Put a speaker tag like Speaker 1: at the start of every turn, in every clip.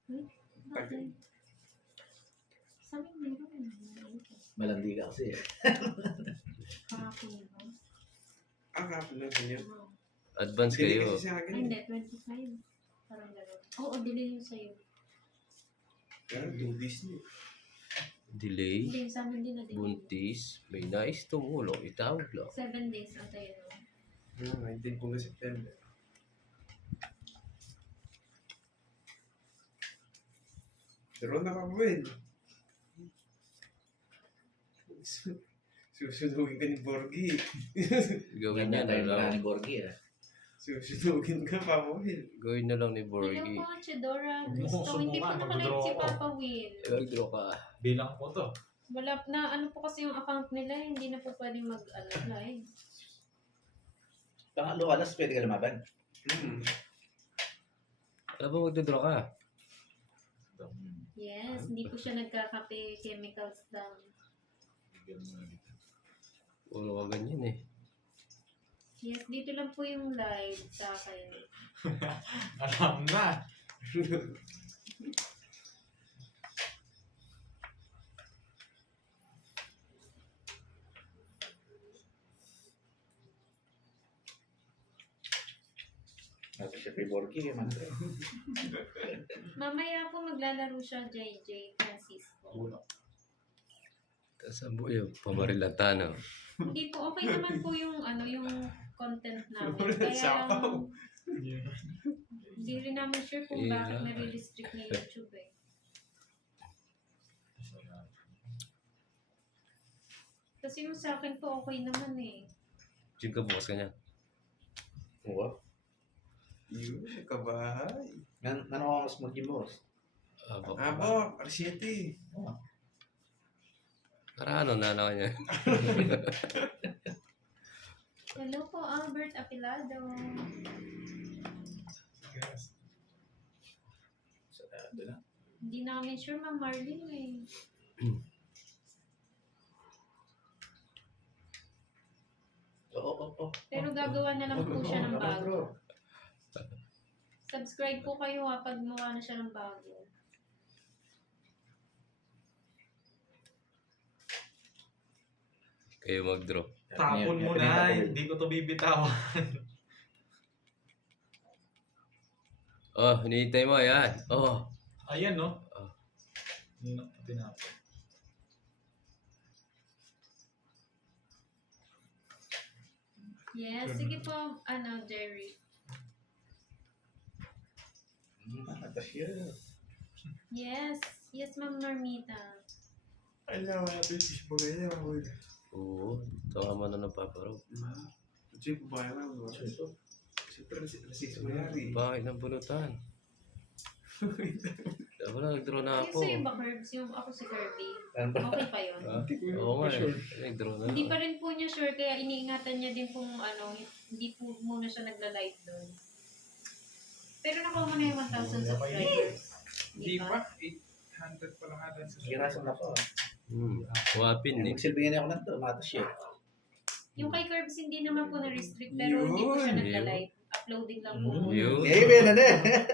Speaker 1: Bakit? Sa amin meron.
Speaker 2: Malandi ka kasi.
Speaker 1: Kahapon ba?
Speaker 3: Kahapon na ganyan.
Speaker 4: Advance
Speaker 3: Hindi
Speaker 4: kayo.
Speaker 3: kasi sa
Speaker 1: Ay,
Speaker 3: akin.
Speaker 1: hindi. 25. Parang gano'n. Oo, delay yung sa'yo.
Speaker 3: Pero 2 days na.
Speaker 4: Delay.
Speaker 1: Hindi, sa amin din na delay.
Speaker 4: Buntis. May nais tumulong. Itawag lang.
Speaker 1: 7 days ang tayo.
Speaker 3: 19 po na September. Pero nakakawin. Susunugin ka ni Borgie.
Speaker 4: Gawin
Speaker 2: Ganyan
Speaker 4: niya na
Speaker 2: tayo
Speaker 4: lang.
Speaker 2: na ni Borgie ah.
Speaker 3: Susunugin ka pa mo, Will.
Speaker 4: Gawin na lang ni
Speaker 1: Hello
Speaker 4: Borgie.
Speaker 1: po, Chidora.
Speaker 5: Huwag mo
Speaker 1: Gusto, hindi po
Speaker 5: subukan,
Speaker 1: nakalive
Speaker 5: mag-withdraw
Speaker 1: si
Speaker 5: ako.
Speaker 1: Papa Will.
Speaker 4: Mag-draw ka.
Speaker 5: Bilang ko to.
Speaker 1: Wala na, ano po kasi yung account nila, hindi na po pwede mag-live.
Speaker 2: Pangatlo alas, pwede ka lumaban.
Speaker 4: Alam mo, mag-draw ka.
Speaker 1: Yes, hindi po siya nagkakape chemicals lang.
Speaker 4: Ulo ka ganyan eh.
Speaker 1: Yes, dito lang po yung live sa akin.
Speaker 5: Alam na.
Speaker 2: Kasi siya kay Borgie, man.
Speaker 1: Mamaya po maglalaro siya JJ Francisco.
Speaker 4: Tapos ang buhay, pamarilatan.
Speaker 1: Hindi po, okay naman po yung ano yung content namin. Kaya
Speaker 3: Sapaw.
Speaker 1: lang, hindi rin namin sure kung bakit nare-restrict ni YouTube eh. Kasi yung sa akin po okay naman eh.
Speaker 4: Diyan ka bukas ka niya.
Speaker 2: Oo.
Speaker 3: Yun, kabahay.
Speaker 2: Nanonood mas mag-boss.
Speaker 3: Abo, Arsiete.
Speaker 4: Para ano na niya.
Speaker 1: Hello po, Albert Apilado.
Speaker 2: Sarado na.
Speaker 1: Hindi namin sure, Ma'am Marlene eh.
Speaker 2: Oo.
Speaker 1: Pero gagawa na lang po siya ng bago.
Speaker 2: Bro.
Speaker 1: Subscribe po kayo ha pag gumawa na siya ng bago.
Speaker 4: Kayo mag-draw.
Speaker 5: Tapon mo na. Hindi ko to bibitawan.
Speaker 4: Oh, hinihintay mo. Ayan. Oh.
Speaker 5: Ayan no.
Speaker 4: Ah.
Speaker 5: Tinapon.
Speaker 1: Yes, sige po, ano, Jerry.
Speaker 2: Atas yun.
Speaker 1: Yes, yes, Ma'am Normita.
Speaker 3: Alam mo natin si Shibogay niya.
Speaker 4: Oo. Tama na ng paparaw.
Speaker 3: Jeep, bayan lang. Siyempre, Francisco Mayari.
Speaker 4: Bakit ng bunutan? Wala, nag-draw na
Speaker 1: Yung
Speaker 4: ako.
Speaker 1: sa'yo ba, Curbs? Yung ako si Kirby.
Speaker 2: Ano ba?
Speaker 1: Okay pa yun?
Speaker 4: Oo nga eh. Nag-draw na
Speaker 1: Hindi
Speaker 4: ako.
Speaker 1: pa rin po niya sure, kaya iniingatan niya din kung ano, hindi po muna siya nagla-live doon. Pero nakuha mo na yung 1,000 subscribers.
Speaker 6: Hindi pa. 800 pa lang ata.
Speaker 2: Girasan na po.
Speaker 4: Wapin eh.
Speaker 2: Magsilbingan niya ako lang to. Matas siya.
Speaker 1: Yung kay Curbs hindi naman po na-restrict, pero hindi po siya
Speaker 3: Yun,
Speaker 1: nagla-live. Uploading lang po.
Speaker 4: Yun.
Speaker 2: Eh, meron na eh.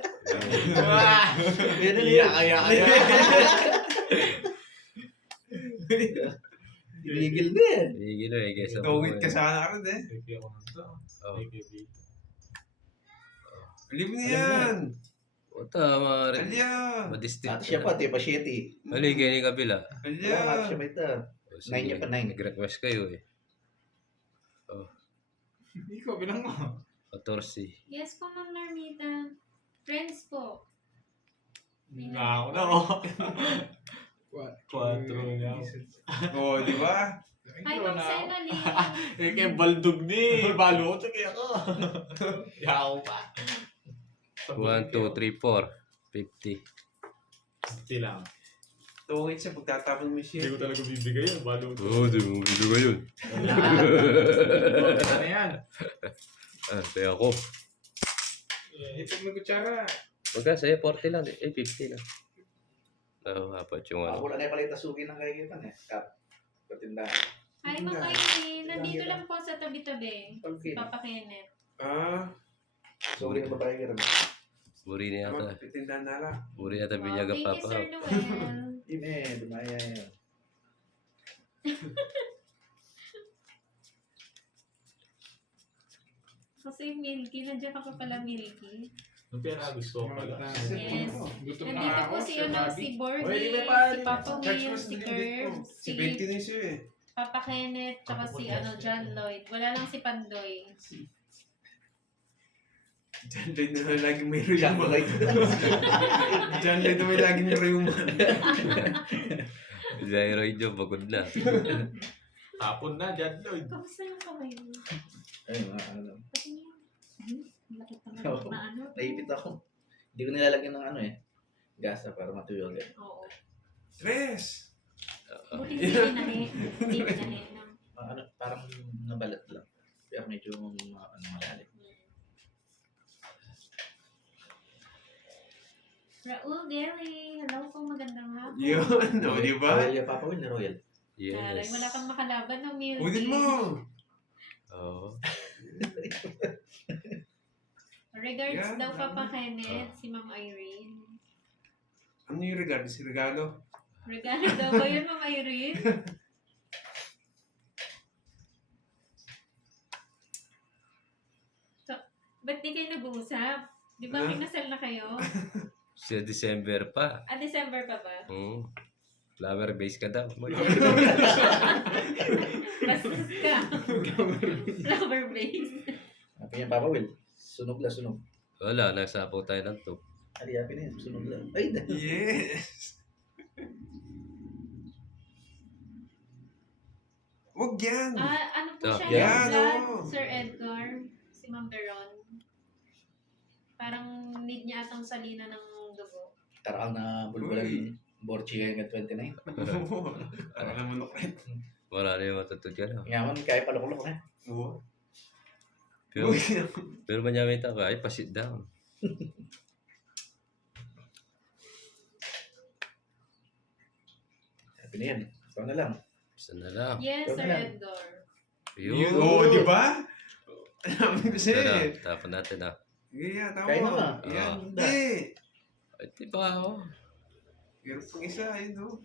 Speaker 2: Meron na yun.
Speaker 5: Kaya.
Speaker 2: Tigil din.
Speaker 4: Higil na eh. Kesa
Speaker 3: Tawid ka sana rin eh.
Speaker 5: Bigyan ko ng to.
Speaker 4: Oh.
Speaker 3: Alim mo yan.
Speaker 4: Puta, mga rin.
Speaker 3: Alya.
Speaker 4: Madistinct.
Speaker 2: Matas siya pa. Tipa 7.
Speaker 4: Mali, kayo ni kabila.
Speaker 3: Alya.
Speaker 2: Matas siya ba ito?
Speaker 4: O, sige,
Speaker 2: Nine niya pa, nine.
Speaker 4: Nag-request kayo eh.
Speaker 6: Ikaw, bilang mo.
Speaker 4: 14.
Speaker 1: Yes po, Ma'am Normita. Friends po.
Speaker 5: Ako na oh. 4 na.
Speaker 3: Oo, di ba?
Speaker 1: Hi, Ma'am Senali.
Speaker 5: Eh, kaya baldog ni. Balo ko. Kaya ko. Yaw pa.
Speaker 4: 1, 2, 3, 4. 50.
Speaker 5: Hindi lang.
Speaker 3: Tawid siya pagtatapon mo
Speaker 5: Hindi
Speaker 3: siya.
Speaker 5: ko talaga bibigay yun. Balo ko.
Speaker 4: Oo, di mo bilo ka yun.
Speaker 5: Ano yan?
Speaker 4: Kaya ako.
Speaker 6: Ito may kutsara.
Speaker 4: Magka sa'yo, 40 lang. 50 lang. Apat yung
Speaker 2: Ako
Speaker 4: ano.
Speaker 2: na pala itasukin ng kagitan eh. Kap. Katindahan.
Speaker 1: Hi, Ma'am Irene. Nandito lang po sa tabi-tabi.
Speaker 2: Okay.
Speaker 1: Papa Kenneth.
Speaker 3: Ah,
Speaker 2: Sorry ng babae ka rin.
Speaker 4: Buri na yata.
Speaker 3: Tindahan na lang.
Speaker 4: Buri yata
Speaker 1: Wow,
Speaker 4: binyaga
Speaker 1: thank you,
Speaker 4: papa.
Speaker 1: Sir Noel.
Speaker 2: Ine, dumaya yun.
Speaker 1: Kasi Milky, nandiyan ka pa pala Milky.
Speaker 5: Yung pera gusto ko pala.
Speaker 1: Yes.
Speaker 6: Gutom
Speaker 1: Nandito
Speaker 6: na
Speaker 1: po
Speaker 6: ako.
Speaker 1: si,
Speaker 6: Sir
Speaker 1: ano,
Speaker 6: Bobby.
Speaker 1: si Borgie,
Speaker 5: Oy, di ba pa-
Speaker 1: si Papa
Speaker 3: Church
Speaker 1: Will,
Speaker 3: was
Speaker 1: si
Speaker 3: din dito.
Speaker 1: Curve,
Speaker 3: Si 20 na siya eh.
Speaker 1: Papa Kenneth, tsaka si John Lloyd. Wala lang si Pandoy.
Speaker 3: John Lloyd na lang laging may rayuma.
Speaker 2: Jumbo light.
Speaker 3: John Lloyd na may laging may rayuma.
Speaker 4: Zyroid yun, pagod na.
Speaker 5: Tapon na, John Lloyd.
Speaker 1: Kamusta yung kamay mo?
Speaker 2: Ay, mga ano.
Speaker 1: Pati niya. Lakit naman
Speaker 2: Oo.
Speaker 1: na ano.
Speaker 2: Naipit ako. Hindi ko nilalagyan ng ano eh. Gasa para matuyo agad.
Speaker 1: Oo.
Speaker 3: Tres!
Speaker 1: Buti hindi tinahe. Hindi tinahe. No?
Speaker 2: Ano, parang nabalat lang. Pero medyo malalim.
Speaker 1: Raul Deli. Hello po, magandang hapon.
Speaker 3: Yun, no, di ba?
Speaker 2: Royal yung Papa Will na Royal.
Speaker 1: Taray,
Speaker 4: Yes.
Speaker 1: wala kang makalaban ng Milky.
Speaker 3: Udin mo!
Speaker 4: Oo.
Speaker 1: Regards
Speaker 3: Yan,
Speaker 1: daw
Speaker 3: tama.
Speaker 1: Papa Kenneth, si Ma'am Irene.
Speaker 3: Ano yung regalo? Si regalo?
Speaker 1: Regalo daw ba yun, Ma'am Irene? So, ba't di kayo nag-uusap? Di ba kinasal na kayo?
Speaker 4: Sa December pa.
Speaker 1: Ah, December pa ba?
Speaker 4: Flower base ka daw.
Speaker 1: Bastos ka. Flower base.
Speaker 2: Happy yung Papa Will. Sunog la, sunog.
Speaker 4: Wala, nagsapaw tayo ng top.
Speaker 2: Ali, happy na yun. Sunog la. Ay,
Speaker 3: Yes! Huwag yan!
Speaker 1: Ah, ano po
Speaker 4: So,
Speaker 1: siya
Speaker 3: yan,
Speaker 1: yung blood,
Speaker 3: oo.
Speaker 1: Sir Edgar? Si Ma'am Veron. Parang need niya atang salina ng dugo.
Speaker 2: tarakal na bulbulan. Borchi ngayon 29.
Speaker 3: Ano naman ako rin?
Speaker 4: Wala na yung matutugyan.
Speaker 2: Ngayon, kaya palukulok na.
Speaker 3: Oo.
Speaker 4: Pero, pero manyamit ako, ay, pasit down.
Speaker 2: Happy na yan. Ikaw na lang.
Speaker 4: Isa na lang.
Speaker 1: Yes,
Speaker 2: Yun
Speaker 1: Sir
Speaker 2: lang.
Speaker 1: Edgar.
Speaker 3: Yun, oo, di ba? Sabi ko
Speaker 4: Isa na,
Speaker 3: sa'yo eh.
Speaker 4: tapon natin ah.
Speaker 3: Yeah, tama.
Speaker 2: Kain na ba?
Speaker 3: Yan,
Speaker 4: Ah.
Speaker 3: hindi.
Speaker 4: Ay, di ba ako?
Speaker 3: Pero pang isa, yun o.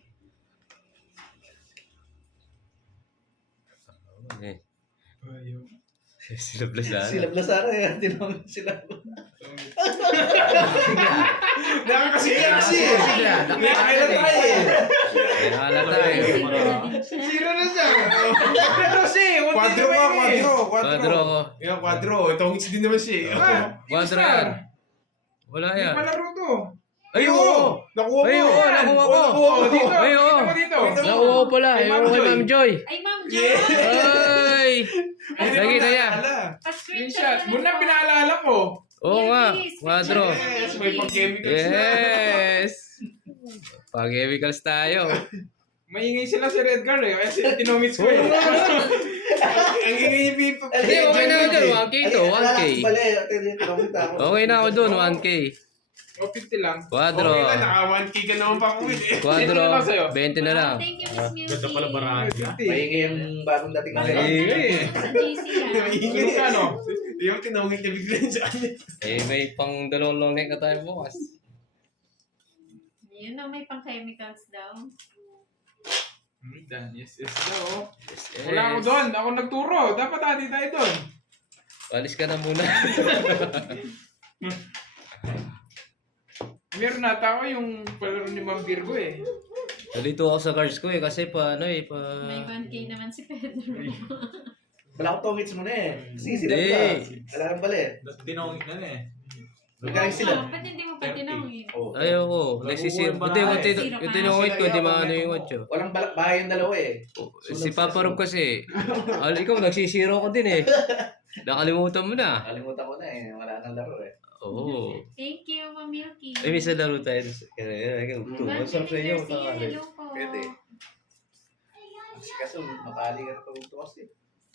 Speaker 4: Eh,
Speaker 6: Ayaw.
Speaker 4: sila Blasana.
Speaker 2: Sila Blasara eh. Tinawag sila.
Speaker 3: Nakakasiya kasi eh.
Speaker 2: Sila.
Speaker 3: Nakakailan tayo eh.
Speaker 4: Kailangan tayo.
Speaker 1: Siguro na din siya.
Speaker 6: Zero na siya. Pero si,
Speaker 3: Quadro ka, quadro.
Speaker 4: Quadro ko.
Speaker 3: Yan, quadro. Itong hits din naman siya eh.
Speaker 4: Quadro yan. Wala
Speaker 6: Hindi
Speaker 4: yan.
Speaker 6: palaro to.
Speaker 4: Ay, oo!
Speaker 3: Nakuha mo.
Speaker 4: Ay, oo,
Speaker 3: yan.
Speaker 4: nakuha ko.
Speaker 3: Nakuha mo.
Speaker 6: Dito.
Speaker 4: Ay, oo.
Speaker 6: Ito dito.
Speaker 4: Nakuha ko pala.
Speaker 6: Kay
Speaker 4: Yung
Speaker 6: Ma'am
Speaker 4: kay Ma'am Joy.
Speaker 1: Ay, Ma'am Jo!
Speaker 3: Yeah.
Speaker 4: Ay! Nakita niya.
Speaker 6: Screenshot. Muna pinaalala ko.
Speaker 4: Oo nga.
Speaker 1: Yes,
Speaker 4: Quadro.
Speaker 3: Yes, may pag-chemicals na.
Speaker 4: Yes! Pag-chemicals tayo.
Speaker 6: Maingay sila si Edgar eh. Kaya sila tinomits ko eh.
Speaker 3: Ang ingay niya Pipo.
Speaker 4: Hindi, okay na ako dyan. 1K to, 1K.
Speaker 2: Bale, tinawag ako.
Speaker 4: Okay na ako dun, 1K.
Speaker 6: O 50 lang.
Speaker 4: Quadro.
Speaker 3: Okay lang, naka 1K ka naman pa po eh.
Speaker 4: Quadro.
Speaker 6: 20 na lang sa'yo.
Speaker 4: 20 na lang.
Speaker 1: Thank you, Miss Milky.
Speaker 5: Ganda pala barahan ka.
Speaker 6: 50.
Speaker 2: Maingay yung bagong dating na
Speaker 4: Maingay.
Speaker 1: Sa GC yan.
Speaker 3: Ingay.
Speaker 6: Sino ka no?
Speaker 3: Yung tinawag niya bigla sa akin.
Speaker 4: Eh, may pang dalawang long neck na tayo bukas.
Speaker 1: Yun na, may pang-chemicals daw.
Speaker 6: Dan, yes daw.
Speaker 4: Yes,
Speaker 6: Wala ako
Speaker 4: yes.
Speaker 6: doon. Ako nagturo. Dapat ati tayo doon.
Speaker 4: Alis ka na muna.
Speaker 6: Meron nata ako yung palaro ni Ma'am Virgo eh.
Speaker 4: Nalito ako sa cards ko eh, kasi pa, ano eh, pa...
Speaker 1: May 1K naman si Pedro.
Speaker 2: Wala ko tongits mo na eh. Kasi sila
Speaker 4: Hindi.
Speaker 2: ba? Wala kang bali.
Speaker 5: Tinawag na eh.
Speaker 2: Magaling sila.
Speaker 1: Ba't hindi mo pa tinawin?
Speaker 2: Oh.
Speaker 4: Ayoko, nagsisir. Buti yung tinungit ko, di maano yung watcho.
Speaker 2: Walang balak bahay yung dalawa eh.
Speaker 4: Si Papa Rob kasi, ikaw nagsisiro ko din eh. Nakalimutan mo na.
Speaker 2: Kalimutan ko na eh. Wala nang laro eh.
Speaker 4: Oo.
Speaker 1: Thank you, Ma'am Milky.
Speaker 4: Ay, may sa laro tayo. Masarap sa inyo.
Speaker 1: Hello po.
Speaker 2: Pwede. Kasi kaso, makali ka na pag-utos eh.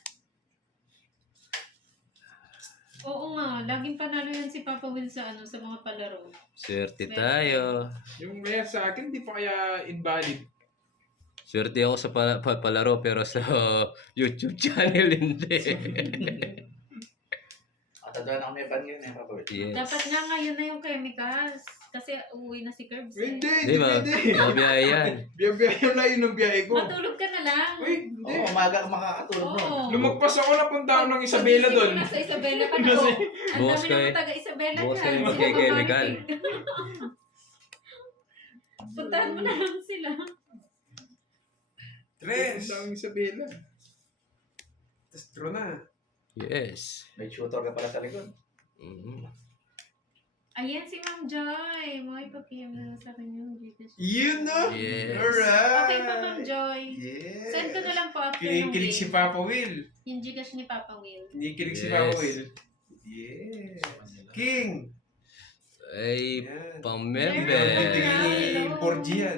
Speaker 1: Oo nga, laging panalo yan si Papa Will sa ano sa mga palaro.
Speaker 4: Swerte tayo.
Speaker 6: Yung rare sa akin, di pa kaya invalid.
Speaker 4: Swerte ako sa palaro pero sa YouTube channel hindi.
Speaker 2: Tadwa na kami pan yun eh. Papa Will.
Speaker 4: Yes.
Speaker 1: Dapat nga ngayon na yung chemicals. Kasi uuwi na si Curbs eh.
Speaker 6: Hindi,
Speaker 4: Hindi ba?
Speaker 6: hindi.
Speaker 4: Mabiyahe yan.
Speaker 6: Biyahe na yun ang biyahe ko.
Speaker 1: Matulog ka na lang.
Speaker 6: Uy, hindi.
Speaker 2: Oo, umaga ka makakatulog
Speaker 1: Oo.
Speaker 2: nun.
Speaker 6: Lumagpas ako, napunta ako ng Isabela
Speaker 1: Pagising
Speaker 6: doon.
Speaker 1: mo na sa Isabela ka na. Oh. Ang
Speaker 4: Bukas
Speaker 1: dami
Speaker 4: kayo.
Speaker 1: naman taga Isabela
Speaker 4: Bukas
Speaker 1: ka.
Speaker 4: kayo
Speaker 1: Sila
Speaker 4: magke-chemical.
Speaker 1: babalik. Puntahan mo na lang sila.
Speaker 3: Tres.
Speaker 6: Napunta akong Isabela.
Speaker 3: Tapos draw na.
Speaker 4: Yes.
Speaker 2: May tutor ka pala sa likod.
Speaker 4: Mhm.
Speaker 1: Ayan si Ma'am Joy. May pa-PM na lang sa akin yung Gcash.
Speaker 3: Yun no?
Speaker 4: Yes.
Speaker 3: Alright.
Speaker 1: Okay pa Ma'am Joy.
Speaker 3: Yes.
Speaker 1: Send ko na lang po after ng
Speaker 3: Kinikilig si
Speaker 1: game.
Speaker 3: Papa Will.
Speaker 1: Yung Gcash ni Papa Will.
Speaker 3: Kinikilig si
Speaker 4: Yes.
Speaker 3: Papa Will. Yes. King.
Speaker 4: Ay,
Speaker 3: Yan.
Speaker 4: pamember.
Speaker 1: Hello.
Speaker 3: 4G yan.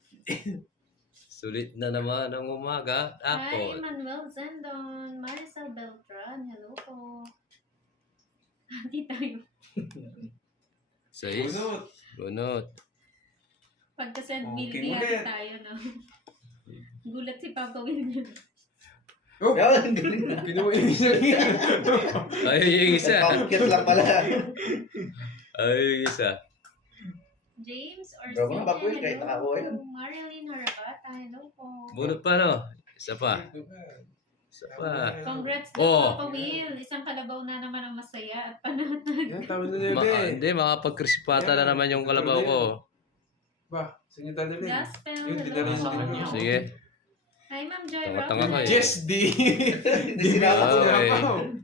Speaker 4: Sulit na naman ang umaga.
Speaker 1: Hi,
Speaker 4: Apple.
Speaker 1: Manuel Zendon. Maricel Beltran. Hello po. Hindi tayo.
Speaker 4: 6.
Speaker 3: Bunot.
Speaker 4: Bunot.
Speaker 1: Pagka-send
Speaker 3: Okay,
Speaker 1: milky
Speaker 3: ulit.
Speaker 1: ate tayo, no? Gulat si Papa Will niya.
Speaker 3: Oh,
Speaker 2: Yan, ang galing na.
Speaker 3: kinuha yung isa niya.
Speaker 4: Ay, yung isa.
Speaker 2: Pangkit lang pala.
Speaker 4: Ay, yung isa.
Speaker 1: James or
Speaker 2: Bravo na, Papa Will, kahit nakakuha yun.
Speaker 1: Marilyn Harapata. Hello po.
Speaker 4: Bunot pa, no? Isa pa. Isa pa.
Speaker 1: Congrats na
Speaker 4: Oh.
Speaker 1: Papa Will. Isang kalabaw na naman ang masaya at panatag.
Speaker 3: Yan, tama na nila.
Speaker 4: Hindi, makapag-crispata na naman yung kalabaw ko.
Speaker 3: Ba, sige tayo din.
Speaker 1: Gospel.
Speaker 3: Yun,
Speaker 1: Hello.
Speaker 3: dinala sa kanya.
Speaker 4: Sige.
Speaker 1: Hi, Ma'am Joy
Speaker 4: Tanga-tanga
Speaker 1: Robles.
Speaker 4: ka eh.
Speaker 3: Just D.
Speaker 2: Hindi sila
Speaker 4: Okay.
Speaker 3: Sinapaw.